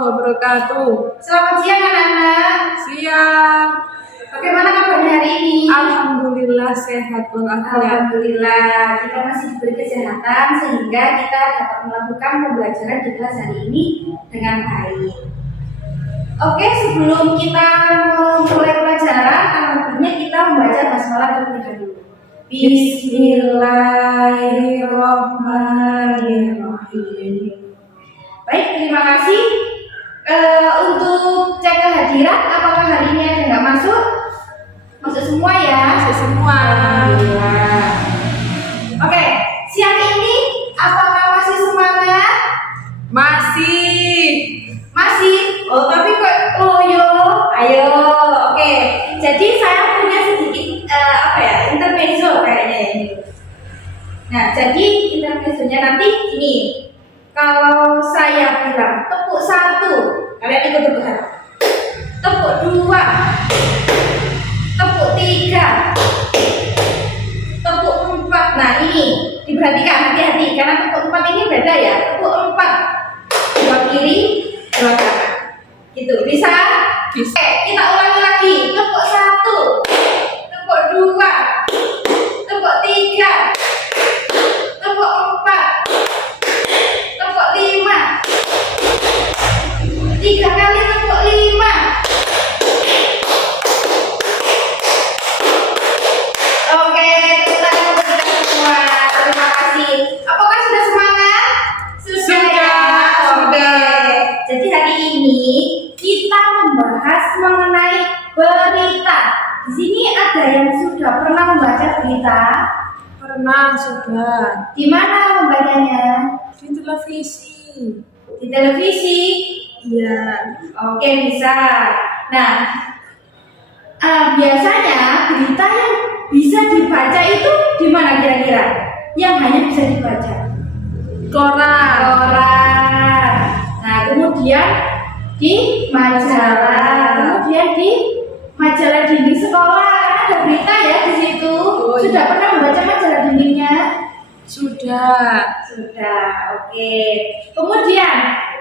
wabarakatuh. Selamat siang anak-anak. Siang. Bagaimana kabarnya hari ini? Alhamdulillah sehat walafiat. Alhamdulillah kita masih diberi kesehatan sehingga kita dapat melakukan pembelajaran di kelas hari ini dengan baik. Oke, sebelum kita memulai pelajaran, alhamdulillah kita membaca basmalah terlebih dahulu. Bismillahirrahmanirrahim. Baik, terima kasih. Untuk cek kehadiran, apakah hari ini ada nggak masuk? Masuk semua ya? Masuk semua. Alhamdulillah. Oke, siang ini apakah masih semangat? Masih. Oh, tapi kok loyo? Ayo. Oke, jadi saya punya sedikit intermezzo kayaknya ini. Nah, jadi intermezzonya nanti ini. Kalau saya bilang tepuk 1, kalian ikut tepukan. Tepuk 2, tepuk 3, tepuk 4. Nah, ini diperhatikan, hati-hati karena tepuk 4 ini beda ya. Tepuk 4, 2 kiri, 2 kanan. Gitu, bisa? Bisa. Oke, kita ulangi lagi. Tepuk 1, tepuk 2, tepuk 3, tepuk 4, tepuk 5, 3 kali tepuk 5. Oke, kita akan semua. Terima kasih. Apakah sudah semangat? Sudah. Ya? Oke. Jadi hari ini kita membahas mengenai berita. Di sini ada yang sudah pernah membaca berita? Pernah sudah. Di mana membacanya? Di televisi. Di televisi? Iya. Oke, bisa. Nah, biasanya berita yang bisa dibaca itu di mana kira-kira? Yang hanya bisa dibaca? Koran. Nah, kemudian di majalah, kemudian di majalah dinding sekolah. Ada berita ya di situ. Oh, Sudah iya. pernah membaca majalah dindingnya? Sudah. Sudah, oke. Kemudian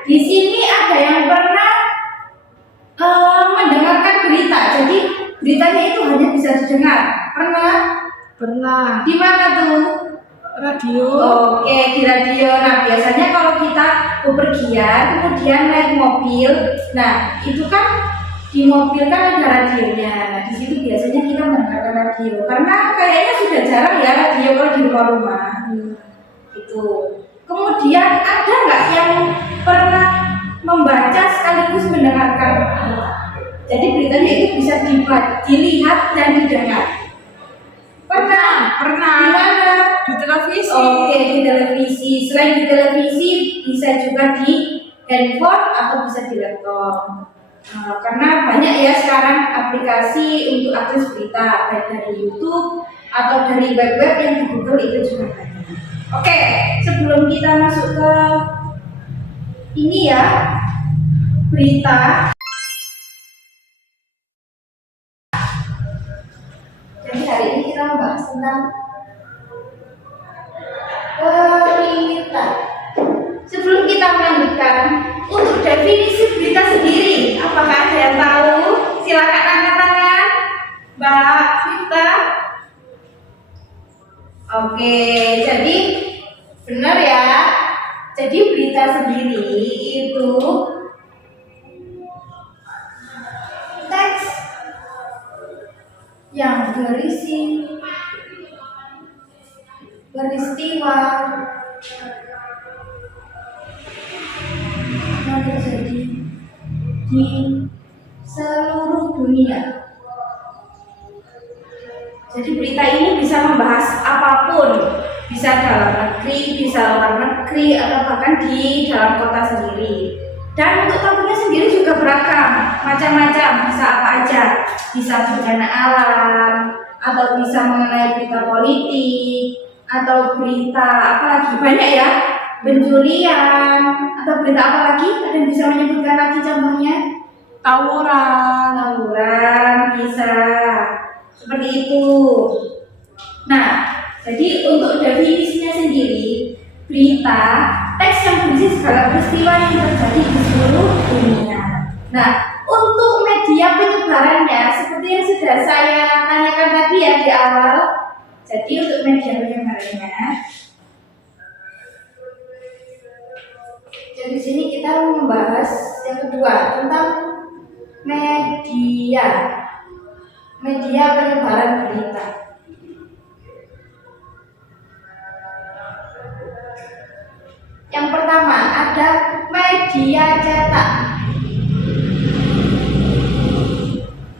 di sini ada yang pernah mendengarkan berita. Jadi beritanya itu hanya bisa didengar. Pernah? Pernah. Di mana tuh? Radio. Oke, di radio. Nah, biasanya kalau kita bepergian, kemudian naik mobil, nah itu kan di mobil kan ada radionya. Nah, di situ biasanya kita mendengarkan radio. Karena kayaknya sudah jarang ya radio kalau di rumah-rumah. Itu. Kemudian ada nggak yang pernah membaca sekaligus mendengarkan? Jadi beritanya itu bisa dilihat dan didengar. Pernah? Di mana? Di televisi. Oke, di televisi. Selain di televisi, bisa juga di handphone atau bisa di laptop. Karena banyak ya sekarang aplikasi untuk akses berita, baik dari YouTube atau dari web-web yang di Google itu juga banyak. Oke, sebelum kita masuk ke ini ya, berita. Jadi hari ini kita membahas tentang berita. Sebelum kita melanjutkan, untuk definisi berita sendiri, apakah ada yang tahu? Silakan angkat tangan, Mbak Vita. Oke, jadi benar ya. Jadi berita sendiri itu teks yang berisi peristiwa yang terjadi di seluruh dunia. Jadi berita ini bisa membahas apapun, bisa dalam negeri, bisa luar negeri, atau bahkan di dalam kota sendiri. Dan untuk topiknya sendiri juga beragam, macam-macam, bisa apa aja, bisa bencana alam, atau bisa mengenai berita politik, atau berita apa lagi, banyak ya, pencurian, atau berita apa lagi, ada yang bisa menyebutkan lagi contohnya? Tawuran, bisa. Seperti itu. Nah, jadi untuk definisinya sendiri, berita teks yang berisi segala peristiwa yang terjadi di seluruh dunia. Nah, untuk media penyebarannya seperti yang sudah saya tanyakan tadi ya di awal. Jadi untuk media penyebarannya, jadi di sini kita membahas yang kedua tentang media penyebaran berita. Yang pertama ada media cetak.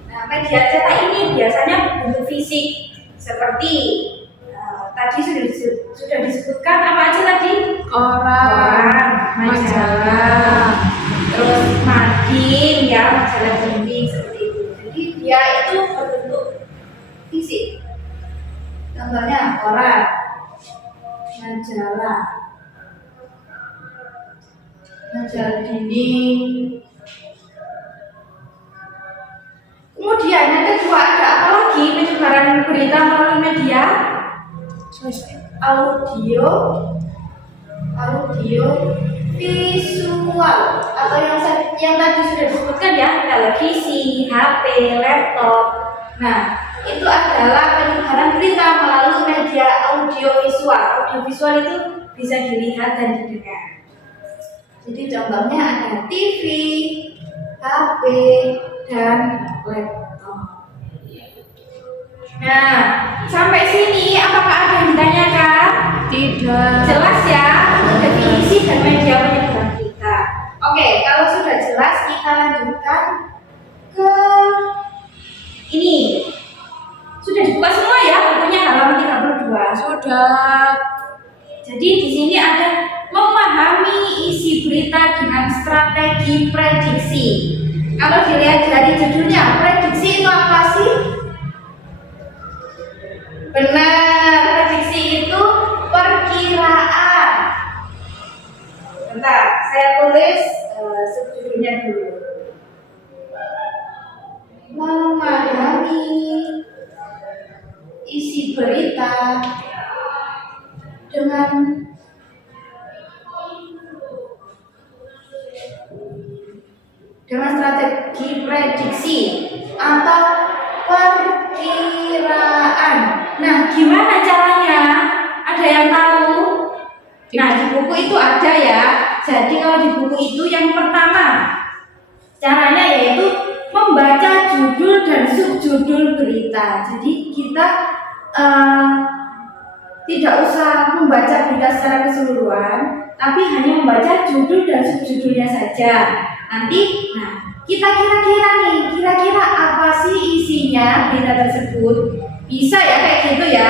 Nah, media cetak ini biasanya berbentuk fisik seperti tadi sudah disebutkan apa aja tadi? Koran, majalah, terus mading ya, majalah gunting seperti itu. Jadi dia itu berbentuk fisik. Contohnya koran, majalah dinding. Kemudian yang kedua ada apa lagi penyebaran berita melalui media? Audio visual atau yang tadi sudah disebutkan ya, televisi, HP, laptop. Nah, itu adalah penyebaran berita melalui media audio visual. Audio visual itu bisa dilihat dan didengar. Jadi contohnya ada TV, HP, dan laptop. Nah, sampai sini apakah ada yang ditanyakan? tidak. Jelas ya untuk definisi dan media penyebaran berita. Oke, kalau sudah jelas kita lanjutkan ke ini. Sudah dibuka semua ya bukunya halaman 32. Sudah. Jadi di sini ada memahami isi berita dengan strategi prediksi. Kalau dilihat dari judulnya, prediksi itu apa sih? Benar, prediksi itu perkiraan. Bentar, saya tulis subjudulnya dulu. Memahami isi berita dengan strategi prediksi atau perkiraan. Nah, gimana caranya? Ada yang tahu? Nah, di buku itu ada ya. Jadi kalau di buku itu yang pertama caranya yaitu membaca judul dan subjudul berita. Jadi kita tidak usah membaca berita secara keseluruhan, tapi hanya membaca judul dan subjudulnya saja. Nanti, kita kira-kira apa sih isinya berita tersebut? Bisa ya kayak gitu ya.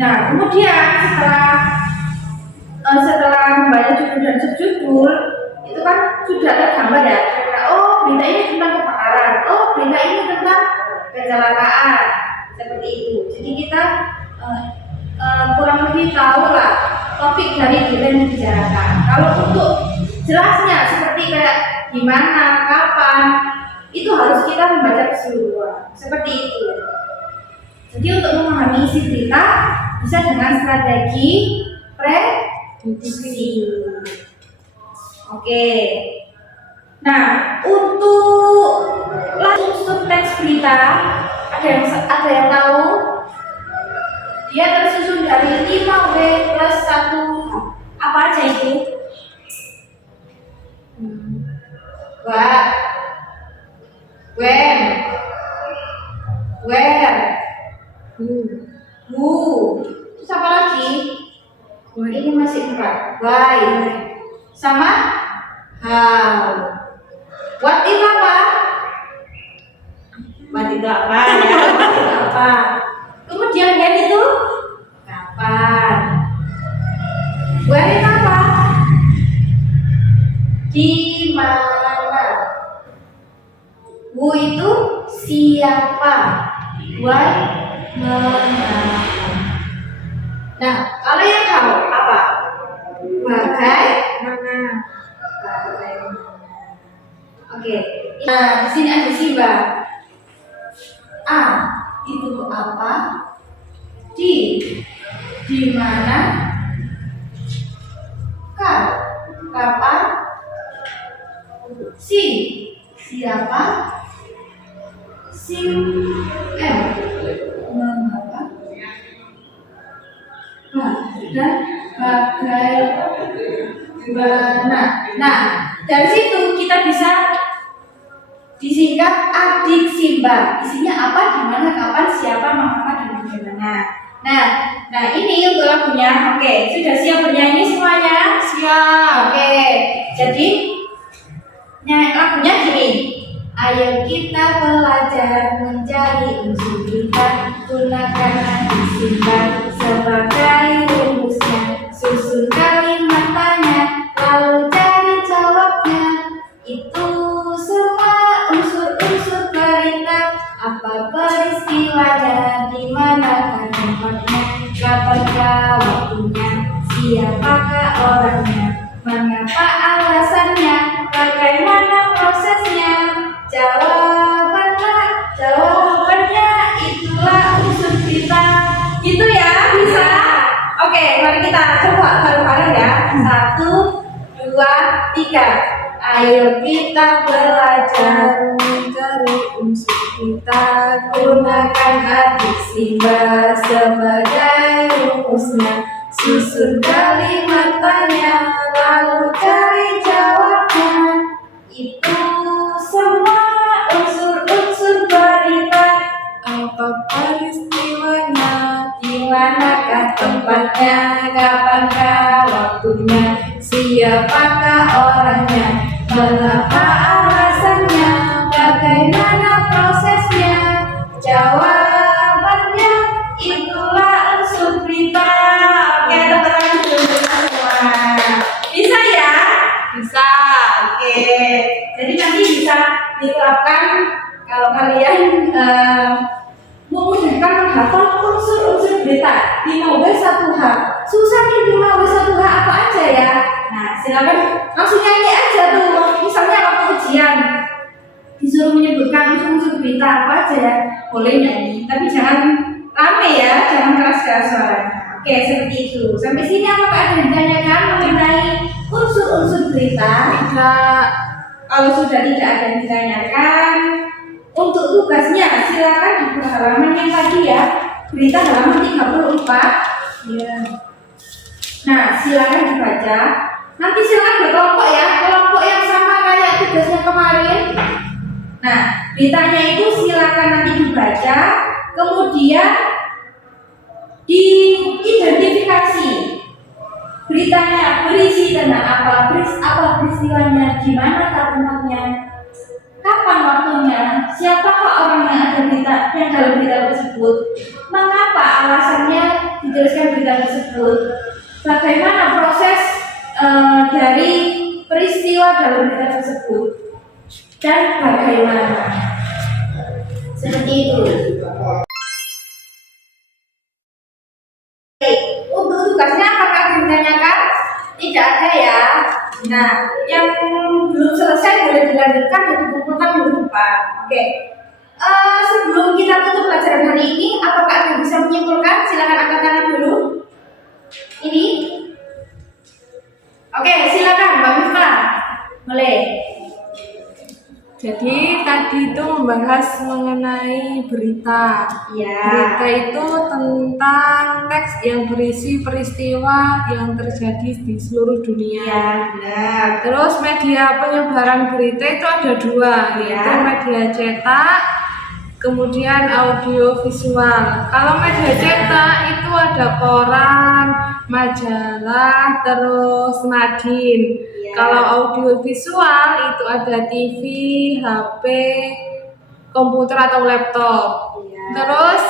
Nah, kemudian setelah membaca judul dan subjudul, itu kan sudah tergambar ya. Oh, berita ini tentang kebakaran. Oh, berita ini tentang kecelakaan. Seperti itu. Jadi kita kurang lebih tahu lah topik dari berita yang dibicarakan. Kalau untuk jelasnya seperti kayak gimana, kapan, itu harus kita membaca keseluruhan. Seperti itu. Jadi untuk memahami isi berita bisa dengan strategi prediksi. Oke. Nah, untuk subteks berita ada yang tahu? Dia tersusun dari 5W plus 1H. Apa aja itu? What? When? Where? Who? Terus apa lagi? Ini masih 4. Why? Sama? How? What itu apa? What itu apa? Ya, what itu apa? Kemudian when itu kapan? Where itu apa? Di mana? Who itu siapa? Why? Mengapa? Nah, kalau yang tahu apa? Bagaimana? Oke. Nah, di sini ada Simba. A itu apa? Di mana? kapan, sim. Siapa? Sim M. Mengapa? Dan bagaimana. Nah, dari situ kita bisa disingkat adik Simba. Isinya apa, di mana, kapan, siapa, mengapa, dan bagaimana. Nah ini untuk lagunya. Oke, sudah siap bernyanyi semuanya? Siap. Oke, jadi lagunya gini. Ayo kita belajar mencari unsur kita, gunakan adik Simba sebagai rumusnya. Susun kalimat tanya, lalu cari jawabnya. Itu semua unsur-unsur berita. Apa peristiwanya, di manakah tempatnya, kapankah waktunya, siapakah orangnya, mengapa alasannya, bagaimana prosesnya. Jawabannya itulah unsur kita. Gitu ya, bisa? Oke, mari kita coba bareng-bareng ya. 1, 2, 3. Ayo kita belajar Mencari unsur kita, gunakan adik Simba sebagai rumusnya. Susun kalimat tanya, lalu cari jawabnya. Itu semua unsur-unsur berita. apa peristiwanya, Di manakah tempatnya, kapankah waktunya, siapakah orangnya, mengapa alasannya, bagaimana prosesnya. Jawabannya itulah unsur berita. Oke, teman-teman dulu semua. Bisa ya? bisa. Oke. Jadi nanti bisa diterapkan kalau kalian memudahkan menghafal unsur-unsur berita 5W1H. Susah nih 5W1H apa aja ya? Nah, silakan langsung nyanyi aja tuh. Misalnya waktu ujian disuruh menyebutkan unsur-unsur berita apa aja ya, boleh nyanyi, tapi jangan rame ya, jangan keras-keras suaranya. Oke, seperti itu. Sampai sini apakah ada yang ditanyakan mengenai unsur-unsur berita? Tidak. Kalau sudah tidak ada yang ditanyakan, untuk tugasnya silakan di halaman yang tadi ya, berita halaman 34. Ya. Nah, silakan dibaca. Nanti silakan berkelompok ya, kelompok yang sama kayak tugasnya kemarin. Nah, beritanya itu silakan nanti dibaca, kemudian diidentifikasi. Beritanya berisi tentang apa peristiwanya, gimana tempatnya, kapan waktunya, siapakah orang yang ada yang dalam berita tersebut, mengapa alasannya dituliskan berita tersebut, bagaimana proses dari peristiwa dalam berita tersebut, dan bagaimana. Seperti itu. Untuk tugasnya apakah ditanyakan? Tidak ada ya. Nah, yang belum selesai boleh dilanjutkan dan dikumpulkan minggu depan. Oke. Sebelum kita tutup pelajaran hari ini, apakah ada yang bisa menyimpulkan? Silakan angkat tangan dulu. Ini. Oke, silakan Mbak Mifta. Boleh. Jadi tadi itu membahas mengenai berita. Ya. Berita itu tentang teks yang berisi peristiwa yang terjadi di seluruh dunia. Ya, benar. Terus media penyebaran berita itu ada dua, yaitu media cetak, kemudian audio visual. Kalau media cetak itu ada koran, majalah, terus Nadine. Kalau audio visual itu ada TV, HP, komputer atau laptop. Terus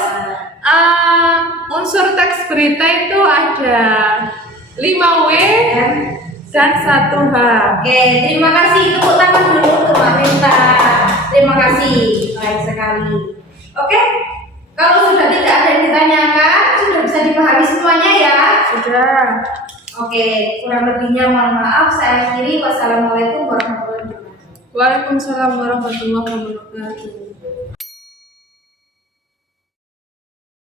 unsur teks berita itu ada 5W dan 1H. Oke, terima kasih. Tepuk tangan dulu untuk Mbak Mita. Terima kasih, baik sekali. Oke, kalau sudah tidak ada yang ditanyakan, sudah bisa dipahami semuanya ya? Sudah. Oke, kurang lebihnya mohon maaf. Saya akhiri. Wassalamualaikum warahmatullahi wabarakatuh. Waalaikumsalam warahmatullahi wabarakatuh.